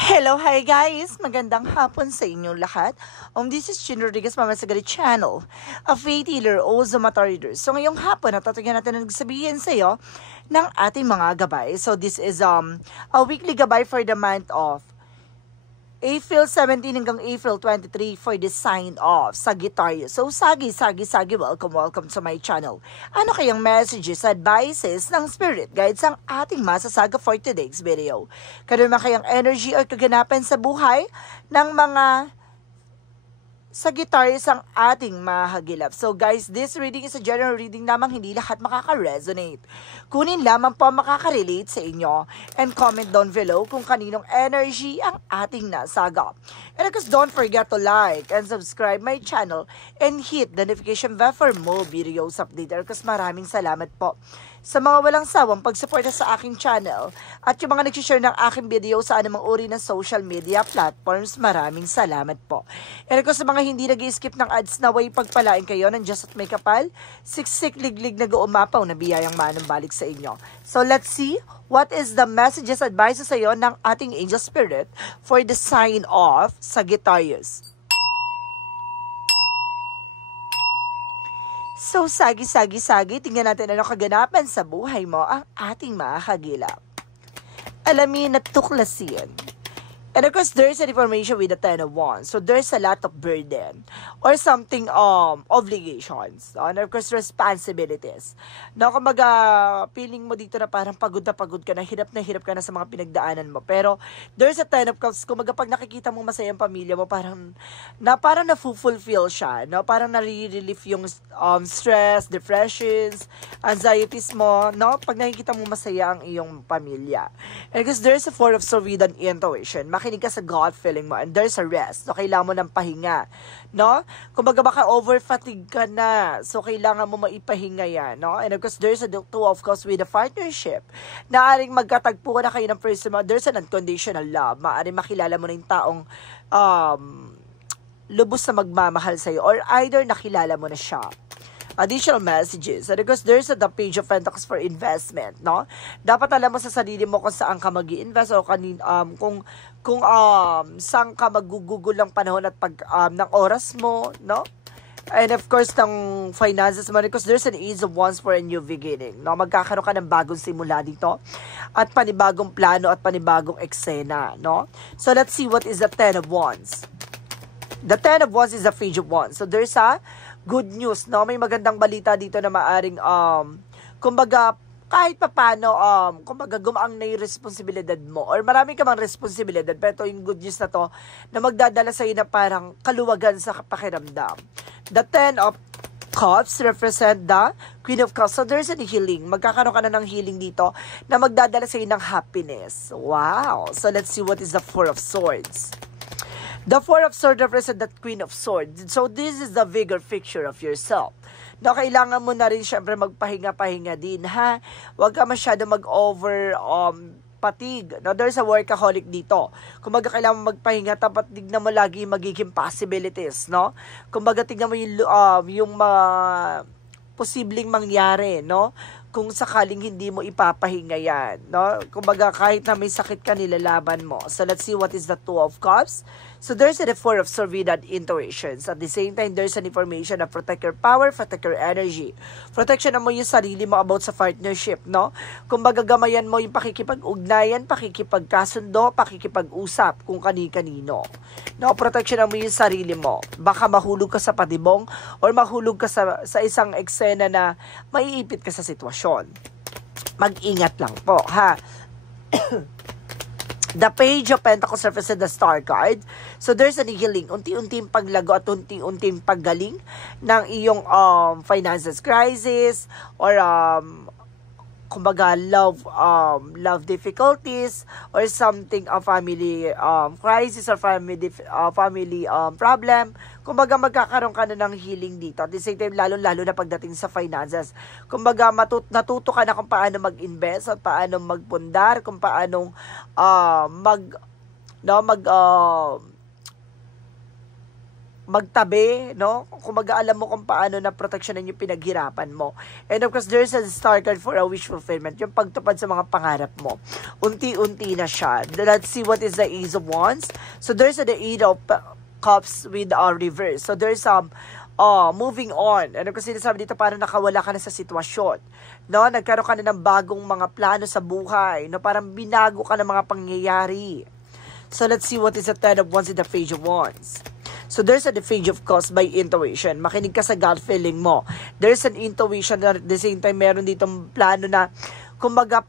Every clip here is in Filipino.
Hello, hi guys! Magandang hapon sa inyong lahat. This is Chin Rodriguez, Mama Sagari Channel, a faith healer o Zumata reader. So ngayong hapon, natutugyan natin ang nagsabihin sa iyo ng ating mga gabay. So this is a weekly gabay for the month of April 17 hanggang April 23 for the sign of Sagittarius. So, Sagi, welcome to my channel. Ano kayang messages, advices ng spirit guides ang ating masasaga for today's video? Karoon kayang energy o kaganapan sa buhay ng mga Sagittarius ang ating mahagilap. So guys, this reading is a general reading lamang, hindi lahat makaka-resonate. Kunin lamang po makaka-relate sa inyo and comment down below kung kaninong energy ang ating nasaga. And of course, don't forget to like and subscribe my channel and hit the notification bell for more videos updated. Kasi maraming salamat po sa mga walang sawang pagsuporta sa aking channel at yung mga nag-share ng aking video sa anumang uri ng social media platforms. Maraming salamat po. And ako sa mga hindi nag-skip ng ads, naway pagpalain kayo ng Diyos at may kapal, siksik liglig na uumapaw na biyayang manong balik sa inyo. So let's see what is the messages, advices sa iyo ng ating angel spirit for the sign of Sagittarius. So, sagi, tingnan natin ano kaganapan sa buhay mo ang ating mahagilap. Alamin at tuklasin. And of course, there's an information with the Ten of Wands. So, there's a lot of burden or something, obligations. And of course, responsibilities. No, kumbaga, feeling mo dito na parang pagod ka na hirap ka na sa mga pinagdaanan mo. Pero, there's a Ten of Cups. Kumbaga, pag nakikita mo masaya ang pamilya mo, parang na-fulfill siya. No? Parang nare-relief yung stress, depressions, anxieties mo. No? Pag nakikita mo masaya ang iyong pamilya. And because there's a Four of Swords with an intuition. Makinig ka sa gut feeling mo and there's a rest. So, kailangan mo ng pahinga. No? Kumbaga baka over-fatigue ka na. So, kailangan mo maipahinga yan. No? And of course, there's a Two of Cups with a partnership. Naaring magkatagpo na kayo ng person mo. There's an unconditional love. Maaring makilala mo na yung taong lubos na magmamahal sa'yo. Or either nakilala mo na siya. Additional messages. And because there's the Page of Pentacles for investment, no? Dapat alam mo sa sarili mo kung saan ka mag-i-invest o kung saan ka magugugol ng panahon at ng oras mo, no? And of course, ng finances mo, because there's an Ace of Wands for a new beginning, no? Magkakaroon ka ng bagong simula dito at panibagong plano at panibagong eksena, no? So, let's see what is the Ten of Wands. The Ten of Wands is the Page of Wands. So, there's a good news, no? May magandang balita dito na maaring, kumbaga, kahit papano, kumbaga, gumaang na yung responsibilidad mo. Or marami ka mang responsibilidad, pero yung good news na to, na magdadala sa'yo na parang kaluwagan sa pakiramdam. The Ten of Cups represent the Queen of Cups. So, there's a healing. Magkakaroon ka na ng healing dito na magdadala sa'yo ng happiness. Wow! So, let's see what is the Four of Swords. The Four of Swords represent that Queen of Swords. So, this is the bigger picture of yourself. No, kailangan mo na rin syempre magpahinga-pahinga din, ha? Huwag ka masyado mag-over fatigue. No, there's a workaholic dito. Kumbaga, kailangan mo magpahinga, tapat tignan mo lagi yung magiging possibilities, no? Kumbaga, tignan mo yung posibleng mangyari, no? Kung sakaling hindi mo ipapahinga yan, no? Kumbaga, kahit na may sakit ka, nilalaban mo. So, let's see what is the Two of Cups. So, there's a Four of Swords with intuitions. At the same time, there's an information na protect your power, protect your energy. Protection mo yung sarili mo about sa partnership, no? Kumbaga, gamayan mo yung pakikipag-ugnayan, pakikipagkasundo, pakikipag-usap kung kani-kanino. No? Protection mo yung sarili mo. Baka mahulog ka sa padibong or mahulog ka sa isang eksena na maiipit ka sa sitwasyon. Mag-ingat lang po, ha? The Page of Pentacles represents the Star card. So, there's a healing. Unti-unting paglago at unti-unting paggaling ng iyong finances crisis or kumbaga love difficulties or something family crisis or family problem. Kumbaga magkakaroon ka na ng healing dito. At the same time, lalo na pagdating sa finances. Kumbaga natuto ka na kung paano mag-invest at paano magpundar, kung paano magtabi, no? Kumbaga alam mo kung paano na proteksyonan yung pinaghirapan mo. And of course, there's a star card for a wish fulfillment, yung pagtupad sa mga pangarap mo. Unti-unti na siya. Let's see what is the Ace of Wands. So there's the Eight of Cups with our reverse. So there's moving on. Ano kasi sinasabi dito, parang nakawala ka na sa sitwasyon. No? Nagkaroon ka na ng bagong mga plano sa buhay. No? Parang binago ka ng mga pangyayari. So let's see what is the Ten of Wands and the Page of Wands. So there's a Page of Cups by intuition. Makinig ka sa gut feeling mo. There's an intuition na at the same time meron ditong plano na kumbaga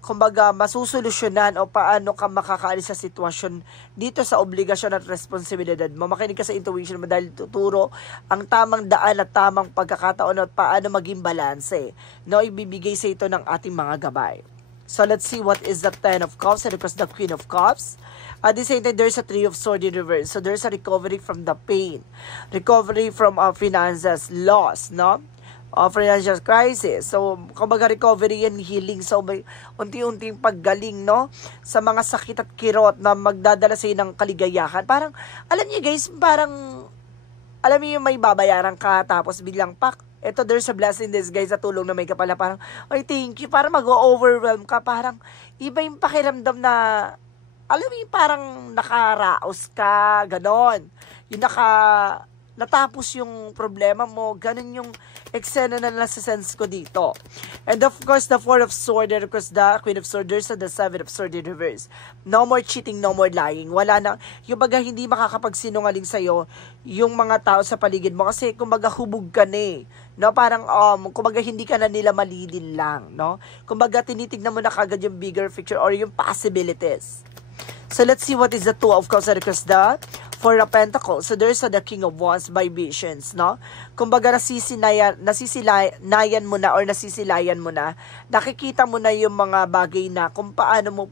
kumbaga masusolusyonan o paano ka makakaalis sa sitwasyon dito sa obligasyon at responsibilidad mo. Makinig ka sa intuition mo dahil tuturo ang tamang daan at tamang pagkakataon at paano maging balanse. No, ibibigay sa ito ng ating mga gabay. So let's see what is the Ten of Cups and of course the Queen of Cups. At the same time, there's a Three of Swords in reverse. So there's a recovery from the pain. Recovery from finances, loss, no? Financial crisis. So, kumbaga recovery and healing. So, may unti-unting paggaling, no? Sa mga sakit at kirot na magdadala sa ng kaligayahan. Parang, alam niyo guys, alam niyo may babayaran ka, tapos biglang pak. Ito, there's a blessing this guys, sa tulong na may kapala. Parang, ay, thank you. Parang mag-overwhelm ka. Parang, iba yung pakiramdam na, alam mo yung parang nakaraos ka, ganon. Yung natapos yung problema mo, ganon yung eksena na nasa sense ko dito. And of course, the Four of Swords, and of course, the Queen of Swords, there's the Seven of Swords in reverse. No more cheating, no more lying. Wala na, yung baga hindi makakapagsinungaling sa'yo yung mga tao sa paligid mo kasi kumbaga hubog ka na eh. No, parang kumbaga hindi ka na nila malidin lang, no? Kumbaga tinitignan mo na kagad yung bigger picture or yung possibilities. So let's see what is the Two of Cups and the Four of Pentacles. So there's the King of Wands by visions, no? Kumbaga nasisilayan mo na or nasisilayan mo na, nakikita mo na yung mga bagay na kung paano mo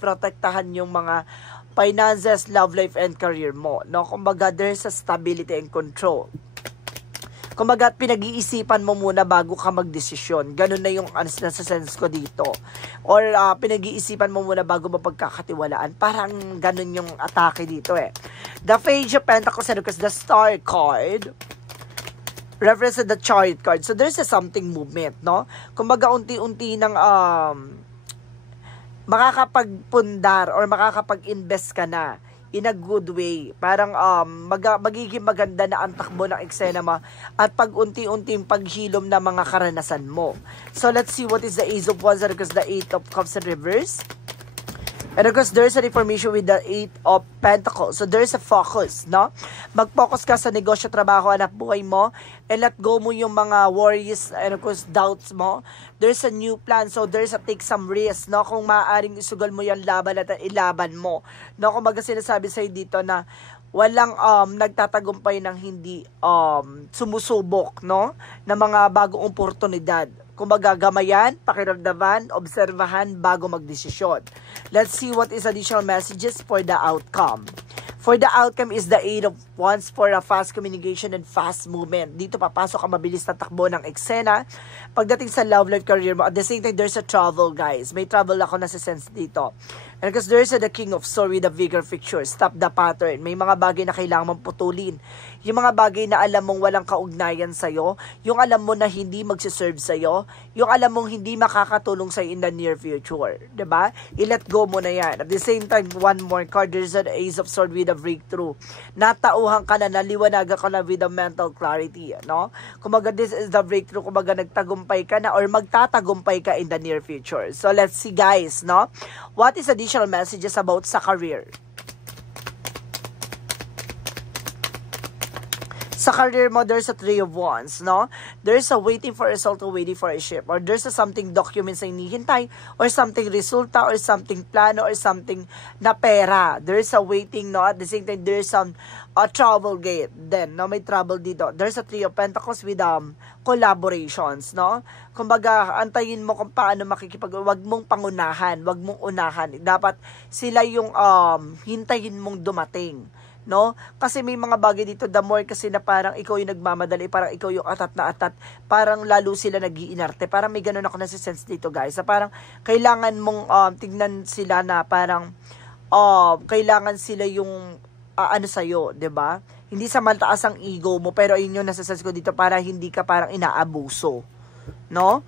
protektahan yung mga finances, love life, and career mo, no? Kumbaga there's a stability and control. Kumbaga, pinag-iisipan mo muna bago ka magdesisyon. Ganun na yung nasa sense ko dito. Or pinag-iisipan mo muna bago mapagkakatiwalaan. Parang ganun yung atake dito eh. The Page of Pentacles and the Star card reference the Chariot card. So there's a something movement, no? Kumbaga, unti-unti ng makakapagpundar or makakapag-invest ka na in a good way. Parang magiging maganda na ang takbo ng eksena mo at pag unti-unting paghilom na mga karanasan mo. So let's see what is the Ace of Wands and the Eight of Cups in reverse. And of course, there's a reformation with the Eight of Pentacles. So there's a focus, no? Mag-focus ka sa negosyo, trabaho, anak buhay mo, and let go mo yung mga worries and of course, doubts mo. There's a new plan. So there's a take some risk, no? Kung maaaring isugal mo yung laban at ilaban mo. No? Kung baga sinasabi sa'yo dito na walang nagtatagumpay ng hindi sumusubok, no? Na mga bagong oportunidad. Kumbaga, gamayan, pakiramdaman, obserbahan bago magdesisyon. Let's see what is additional messages for the outcome. For the outcome is the Eight of Wands for a fast communication and fast movement. Dito papasok ang mabilis na takbo ng eksena. Pagdating sa love life, career mo, at the same time, there's a travel, guys. May travel ako na sa sense dito. And because there's the King of Swords with a bigger picture. Stop the pattern. May mga bagay na kailangan mong putulin. Yung mga bagay na alam mong walang kaugnayan sa'yo. Yung alam mo na hindi magsiserve sa'yo. Yung alam mong hindi makakatulong sa'yo in the near future. Diba? I-let go mo na yan. At the same time, one more card. There's an Ace of Swords with a breakthrough. Natauhan ka na, naliwanagan ka na with a mental clarity. No? Kumaga, this is the breakthrough. Kumaga, nagtagumpay ka na or magtatagumpay ka in the near future. So, let's see guys, no? What is additional messages about sa career? Sa career mo, there's a Three of Wands, no? There's a waiting for a result or waiting for a ship. Or there's a something documents na hinihintay or something resulta or something plano or something na pera. There's a waiting, no? At the same time, there's some travel gate. Then, no? May travel dito. There's a Three of Pentacles with collaborations, no? Kumbaga, antayin mo kung paano wag mong pangunahan, wag mong unahan. Dapat sila yung hintayin mong dumating. No? Kasi may mga bagay dito, the more kasi na parang ikaw yung nagmamadali, parang ikaw yung atat na atat, parang lalo sila nag-iinarte. Parang may ganun ako nasa sense dito guys. Sa parang kailangan mong tignan sila na parang kailangan sila yung ano sa'yo, 'di ba? Hindi sa mataas ang ego mo, pero ayun yung nasasabi ko dito, para hindi ka parang inaabuso, no?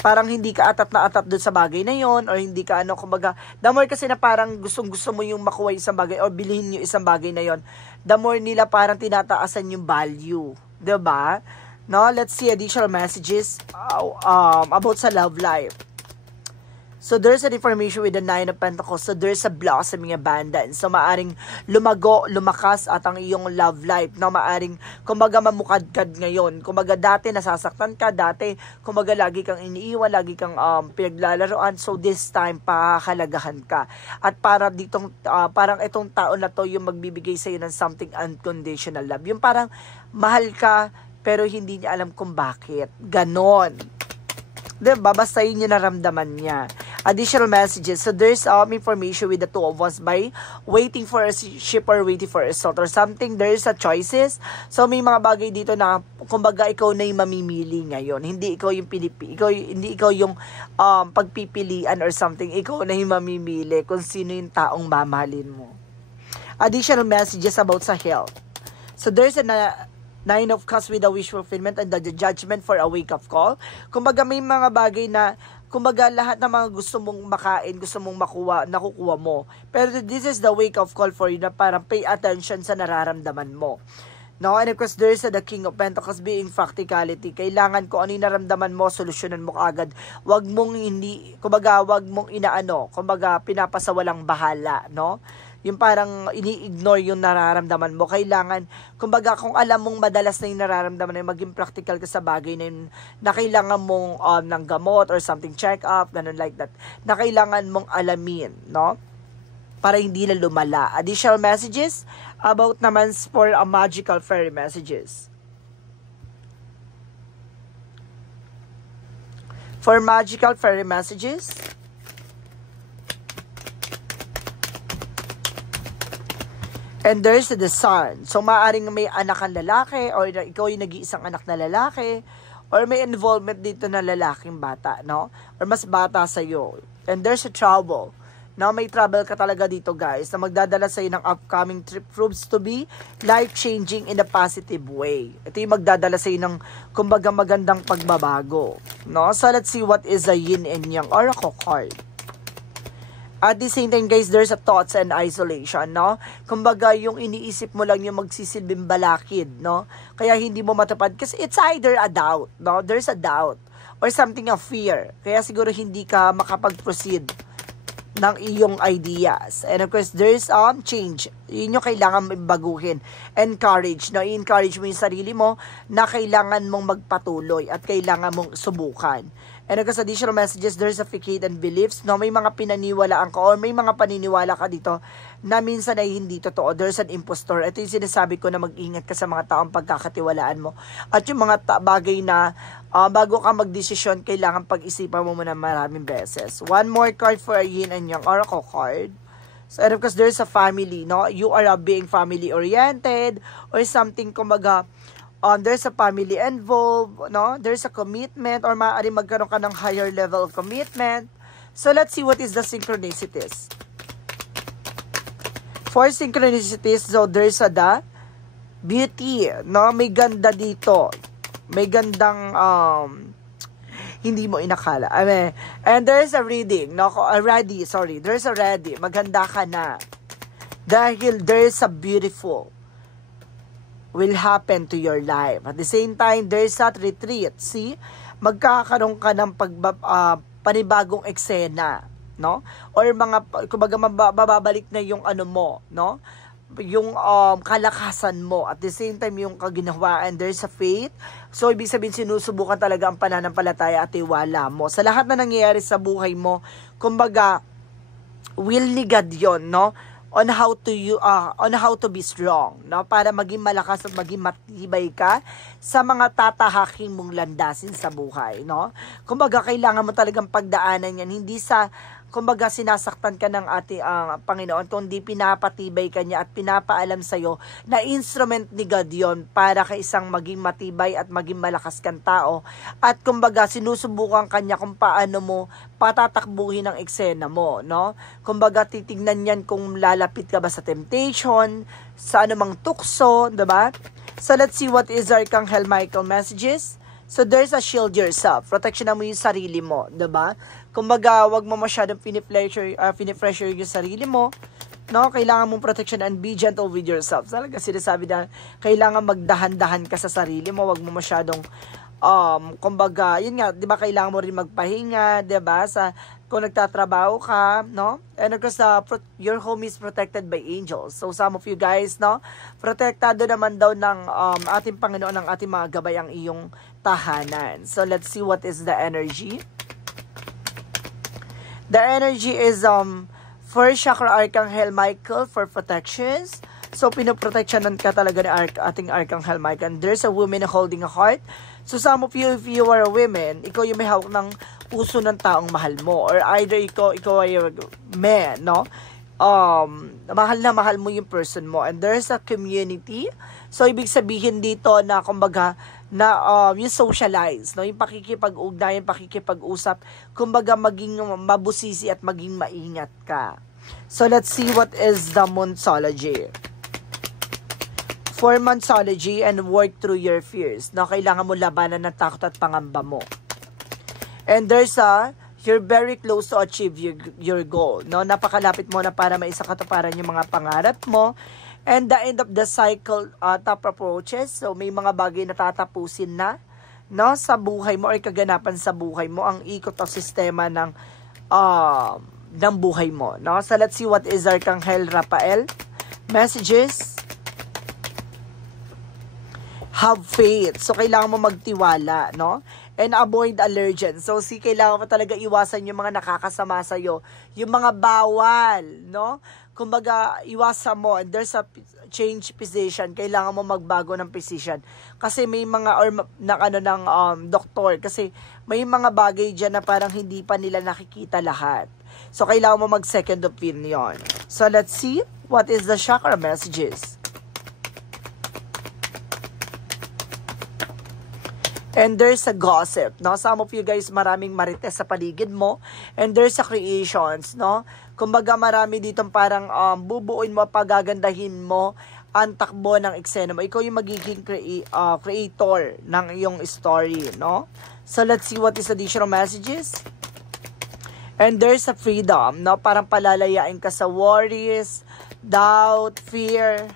Parang hindi ka atat na atat doon sa bagay na yon, or hindi ka kumbaga, the more kasi na parang gustong-gusto mo yung makuha isang bagay or bilhin yung isang bagay na yon, the more nila parang tinataasan yung value, 'di ba? No, let's see additional messages about sa love life. So, there's an information with the Nine of Pentacles. So, there's a blossoming abundance. So, maaring lumago, lumakas at ang iyong love life. No? Maaring, kumbaga, mamukadkad ngayon. Kumbaga, dati nasasaktan ka. Dati, kumbaga, lagi kang iniiwan, lagi kang pinaglalaroan. So, this time, pahalagahan ka. At para ditong, parang itong taon na to yung magbibigay sa'yo ng something unconditional love. Yung parang, mahal ka, pero hindi niya alam kung bakit. Ganon. Diba? Basta yun yung naramdaman niya. Additional messages. So, there's information with the two of us by waiting for a ship or waiting for a salt or something. There's a choices. So, may mga bagay dito na, kumbaga, ikaw na yung mamimili ngayon. Hindi ikaw yung hindi ikaw yung pagpipilian or something. Ikaw na yung mamimili kung sino yung taong mamahalin mo. Additional messages about sa health. So, there's a Nine of Cups with a wish fulfillment and the judgment for a wake-up call. Kumbaga, may mga bagay na, kumbaga, lahat ng mga gusto mong makain, gusto mong makuha, nakukuha mo. Pero this is the wake-up call for you na parang pay attention sa nararamdaman mo. No? And of course, there is the King of Pentacles being practicality. Kailangan ko ano yung naramdaman mo, solusyonan mo kaagad. Wag mong wag mong kumbaga, pinapasawalang bahala, no? Yung parang ini-ignore yung nararamdaman mo. Kailangan, kumbaga, kung alam mong madalas na yung nararamdaman na maging practical ka sa bagay na yun, na kailangan mong ng gamot or something check-up, ganun like that, na kailangan mong alamin, no? Para hindi na lumala. Additional messages about naman for a magical fairy messages. For magical fairy messages, and there's the Sun. So, maaring may anak kang lalaki, or ikaw yung nag-iisang anak na lalaki, or may involvement dito na lalaking bata, no? Or mas bata sa'yo. And there's a trouble. No, may trouble ka talaga dito, guys, na magdadala sa'yo ng upcoming trip proves to be life-changing in a positive way. Ito yung magdadala sa'yo ng, kumbaga, magandang pagbabago. No? So, let's see what is a yin and yang oracle card. At the same time, guys, there's a thoughts and isolation, no? Kumbaga, yung iniisip mo lang yung magsisilbing balakid, no? Kaya hindi mo matupad. Kasi it's either a doubt, no? There's a doubt. Or something of fear. Kaya siguro hindi ka makapag-proceed ng iyong ideas. And of course, there's change. Yun yung kailangan baguhin. Encourage, no? I-encourage mo yung sarili mo na kailangan mong magpatuloy at kailangan mong subukan. And as additional messages, there's a facade and beliefs. No, may mga pinaniwalaan ka or may mga paniniwala ka dito na minsan ay hindi totoo. There's an impostor. Ito yung sinasabi ko na mag-ingat ka sa mga taong pagkakatiwalaan mo. At yung mga bagay na bago ka magdesisyon, kailangan pag-isipan mo muna maraming beses. One more card for a yin and yang oracle card. So, and of course, there's a family, no? You are being family-oriented or something, kumbaga, there's a family involved, no? There's a commitment or maaari magkaroon ka ng higher level of commitment. So, let's see what is the synchronicities. For synchronicities, so there's the beauty, no? May ganda dito. May gandang, hindi mo inakala. And there's a reading, no? There's a ready. Maganda ka na. Dahil there's a beautiful will happen to your life. At the same time, there's that retreat. See? Magkakaroon ka ng panibagong eksena, no? Or mga, kumbaga, mababalik na yung mo, no? Yung kalakasan mo. At the same time, yung kaginawaan, there's a faith. So, ibig sabihin, sinusubukan talaga ang pananampalataya at tiwala mo. Sa lahat na nangyayari sa buhay mo, kumbaga, will ni God yun, no? On how to be strong, no? Para maging malakas at maging matibay ka sa mga tatahaking mong landasin sa buhay, no? Kumbaga, kailangan mo talagang pagdaanan yan, hindi sa kumbaga sinasaktan ka ng ating Panginoon, kundi pinapatibay ka niya at pinapaalam sa'yo na instrument ni God yon para ka isang maging matibay at maging malakas kang tao. At kumbaga sinusubukan ka niya kung paano mo patatakbuhin ang eksena mo, no? Kumbaga titignan niyan kung lalapit ka ba sa temptation, sa anumang tukso, diba? So let's see what is Archangel Michael messages. So there's a shield yourself. Protection mo yung sarili mo, 'di ba? Kumbaga, wag mo masyadong pinipressure yung sarili mo. No, kailangan mong protection and be gentle with yourself. Talaga sinasabi na kailangan magdahan-dahan ka sa sarili mo, wag mo masyadong kumbaga, yun nga, 'di ba, kailangan mo rin magpahinga, 'di ba? Kung nagtatrabaho ka, no? And of course, your home is protected by angels. So some of you guys, no, protektado naman daw ng ating Panginoon, ng ating mga gabay ang iyong tahanan. So let's see what is the energy. The energy is first chakra Archangel Michael for protections. So pinoproteksyonan ka talaga ni ating Archangel Michael. And there's a woman holding a heart. So some of you, if you are a woman, ikaw yung may hawak ng puso ng taong mahal mo, or either ikaw ay man, no? Mahal na mahal mo yung person mo, and there's a community. So ibig sabihin dito na kumbaga na yung socialize, no? Yung pakikipag-ugnayan, pakikipag-usap, kumbaga maging mabusisi at maging maingat ka. So let's see what is the Monsology. For Monsology and work through your fears. No, kailangan mo labanan ng takot at pangamba mo. And there's you're very close to achieve your goal. No, napakalapit mo na para maisakatuparan yung mga pangarap mo. And the end of the cycle top approaches. So may mga bagay na tatapusin na, no, sa buhay mo or kaganapan sa buhay mo, ang ikot o sistema ng buhay mo, no? So let's see what is Archangel Raphael messages. Have faith. So, kailangan mo magtiwala, no? And avoid allergens. So, kailangan mo talaga iwasan yung mga nakakasama sa'yo. Yung mga bawal, no? Kumbaga, iwasan mo. And there's a change position. Kailangan mo magbago ng position. Kasi may mga, doktor. Kasi may mga bagay dyan na parang hindi pa nila nakikita lahat. So, kailangan mo mag-second opinion. So, let's see what is the chakra messages. And there's a gossip, no? Some of you guys, maraming marites sa paligid mo. And there's a creations, no? Kumbaga, marami ditong parang bubuuin mo, pagagandahin mo ang takbo ng eksena mo. Ikaw yung magiging creator ng iyong story, no? So, let's see what is additional messages. And there's a freedom, no? Parang palalayain ka sa worries, doubt, fear.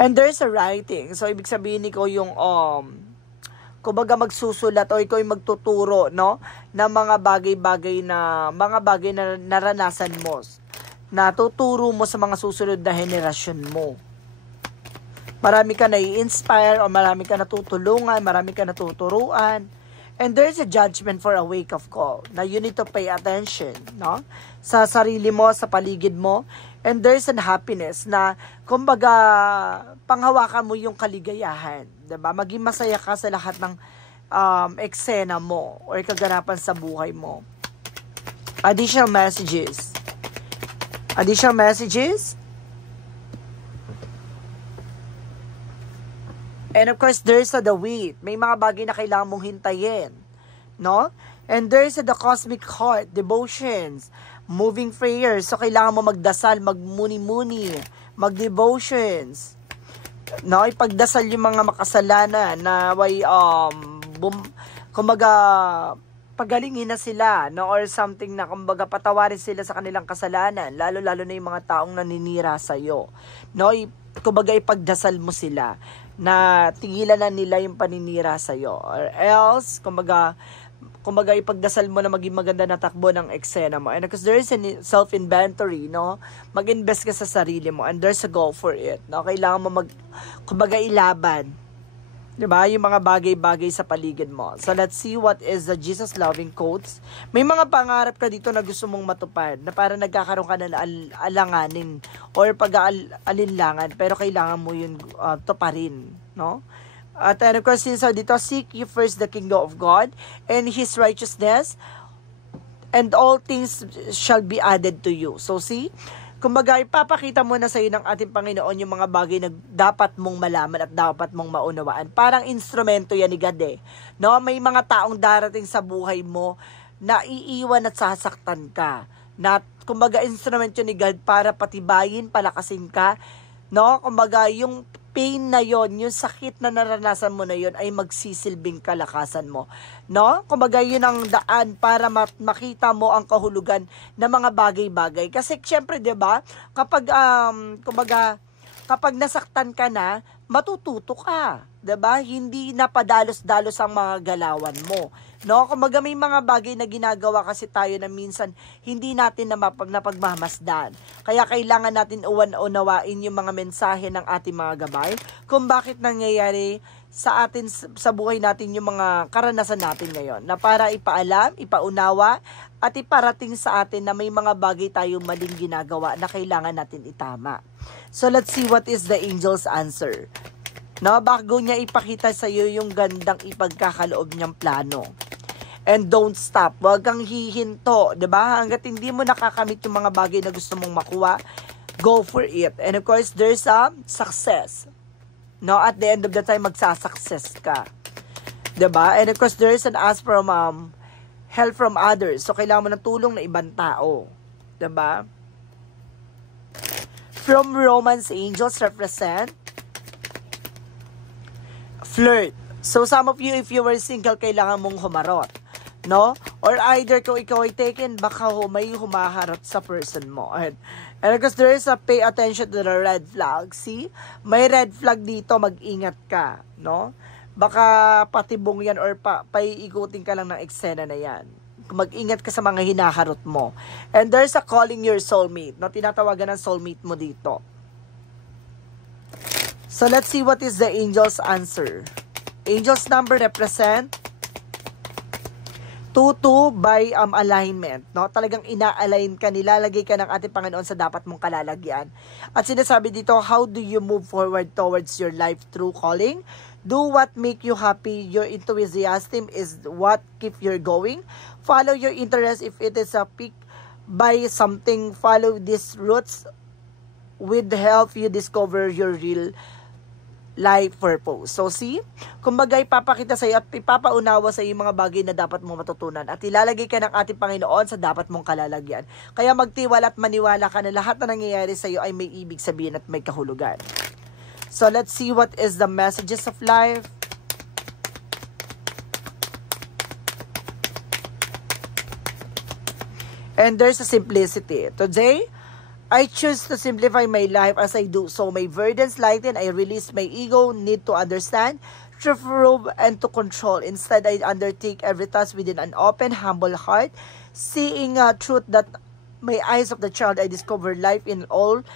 And there's a writing. So, ibig sabihin, ikaw yung, kumbaga magsusulat o ikaw yung magtuturo, no? Na mga bagay-bagay na naranasan mo. Na tuturo mo sa mga susunod na henerasyon mo. Marami ka nai-inspire o marami ka natutulungan, marami ka natuturuan. And there's a judgment for a wake-up call na you need to pay attention, no? Sa sarili mo, sa paligid mo. And there's an happiness na, kumbaga, panghawakan mo yung kaligayahan. Diba? Maging masaya ka sa lahat ng eksena mo or kaganapan sa buhay mo. Additional messages. Additional messages. And of course, there's the wait. May mga bagay na kailangan mong hintayin. No? And there's the cosmic heart, devotions, moving prayers. So, kailangan mo magdasal, magmuni-muni, mag-devotions. No? Ipagdasal yung mga makasalanan na kumbaga, pagalingin na sila, no? Or something na, kumbaga, patawarin sila sa kanilang kasalanan. Lalo-lalo na yung mga taong naninira sa'yo. No? Kumbaga, ipagdasal mo sila na tigilan na nila yung paninira sa'yo. Or else, kumbaga, ipagdasal mo na maging maganda na takbo ng eksena mo. And because there is a self-inventory, no? Mag-invest ka sa sarili mo and there's a goal for it, no? Kailangan mo kumbaga ilaban. Diba? Yung mga bagay-bagay sa paligid mo. So, let's see what is the Jesus-loving quotes. May mga pangarap ka dito na gusto mong matupad, na parang nagkakaroon ka na alanganin or pag-aalinlangan, pero kailangan mo yun tuparin, no? And of course, since dito, seek you first the kingdom of God and His righteousness, and all things shall be added to you. So see, kumbaga ipapakita mo na sa iyo ng ating Panginoon yung mga bagay na dapat mong malaman at dapat mong maunawaan. Parang instrumento yan ni God eh. No, may mga taong darating sa buhay mo na iiwan at sasaktan ka. Na kumbaga instrumento ni God para patibayin, palakasin ka. No, kumbaga yung pain na yon, yung sakit na naranasan mo na yon ay magsisilbing kalakasan mo. No? Kumbaga yun ang daan para makita mo ang kahulugan ng mga bagay-bagay. Kasi syempre, 'di ba? Kapag kumbaga kapag nasaktan ka na, matututo ka, 'di ba? Hindi na padalos-dalos ang mga galawan mo. No, kumbaga may mga bagay na ginagawa kasi tayo na minsan hindi natin napagmamasdan. Kaya kailangan natin unawain yung mga mensahe ng ating mga gabay kung bakit nangyayari sa atin sa buhay natin yung mga karanasan natin ngayon. Na para ipaalam, ipaunawa at iparating sa atin na may mga bagay tayong maling ginagawa na kailangan natin itama. So let's see what is the angel's answer. No, bago niya ipakita sa iyo yung gandang ipagkakaloob niyang plano. And don't stop. Huwag kang hihinto, 'di ba? Hangga't hindi mo nakakamit yung mga bagay na gusto mong makuha, go for it. And of course, there's a success. No, at the end of the time magsasucess ka. 'Di ba? And of course, there's an ask from help from others. So kailangan mo ng tulong ng ibang tao, 'di ba? From romance angels represent flirt. So some of you, if you were single, kailangan mong humarot. No? Or either kung ikaw ay taken, baka may humaharap sa person mo. And because there is a pay attention to the red flag. See? May red flag dito, mag-ingat ka. No? Baka patibong yan or paiikutin ka lang ng eksena na yan. Mag-ingat ka sa mga hinaharot mo. And there's a calling your soulmate. No? Tinatawagan ng soulmate mo dito. So let's see what is the angel's answer. Angel's number represent 2-2 by alignment, no? Talagang ina-align ka, nilalagay ka ng ating Panginoon sa dapat mong kalalagyan. At sinasabi dito, how do you move forward towards your life through calling? Do what make you happy. Your enthusiasm is what keep you going. Follow your interest if it is a pick by something. Follow these roots with help you discover your real life purpose. So see, kumbaga ipapakita sa iyo at ipapaunawa sa iyo mga bagay na dapat mo matutunan at ilalagay ka ng ating Panginoon sa dapat mong kalalagyan. Kaya magtiwala at maniwala ka na lahat na nangyayari sa iyo ay may ibig sabihin at may kahulugan. So let's see what is the messages of life. And there's a simplicity. Today, I choose to simplify my life as I do so. My burdens lighten, I release my ego, need to understand, to prove, and to control. Instead, I undertake every task within an open, humble heart, seeing truth that my eyes of the child, I discover life in all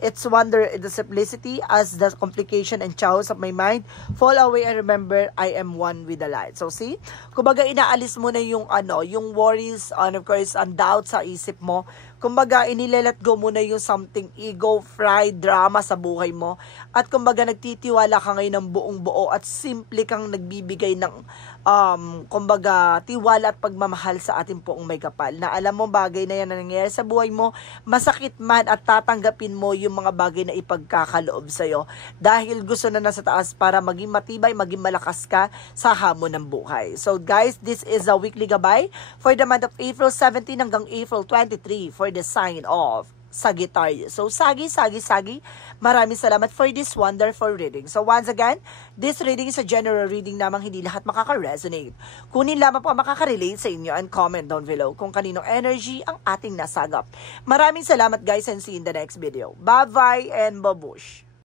its wonder, the simplicity, as the complication and chaos of my mind fall away and remember I am one with the light. So see, kumbaga inaalis mo na yung yung worries and of course ang doubt sa isip mo. Kumbaga inilelet go mo na yung something ego, pride, drama sa buhay mo. At kumbaga nagtitiwala ka ngayon ng buong buo at simple kang nagbibigay ng kumbaga tiwala at pagmamahal sa ating poong may kapal. Na alam mo bagay na yan na nangyayari sa buhay mo, masakit man at tatanggapin mo yung mga bagay na ipagkakaloob sa'yo. Dahil gusto na nasa taas para maging matibay, maging malakas ka sa hamon ng buhay. So guys, this is a weekly gabay for the month of April 17 hanggang April 23 for the sign of Sagittarius. So Sagi, maraming salamat for this wonderful reading. So once again, this reading is a general reading namang hindi lahat makaka-resonate. Kunin lamang po makaka-relate sa inyo and comment down below kung kaninong energy ang ating nasagap. Maraming salamat guys and see you in the next video. Bye-bye and babush!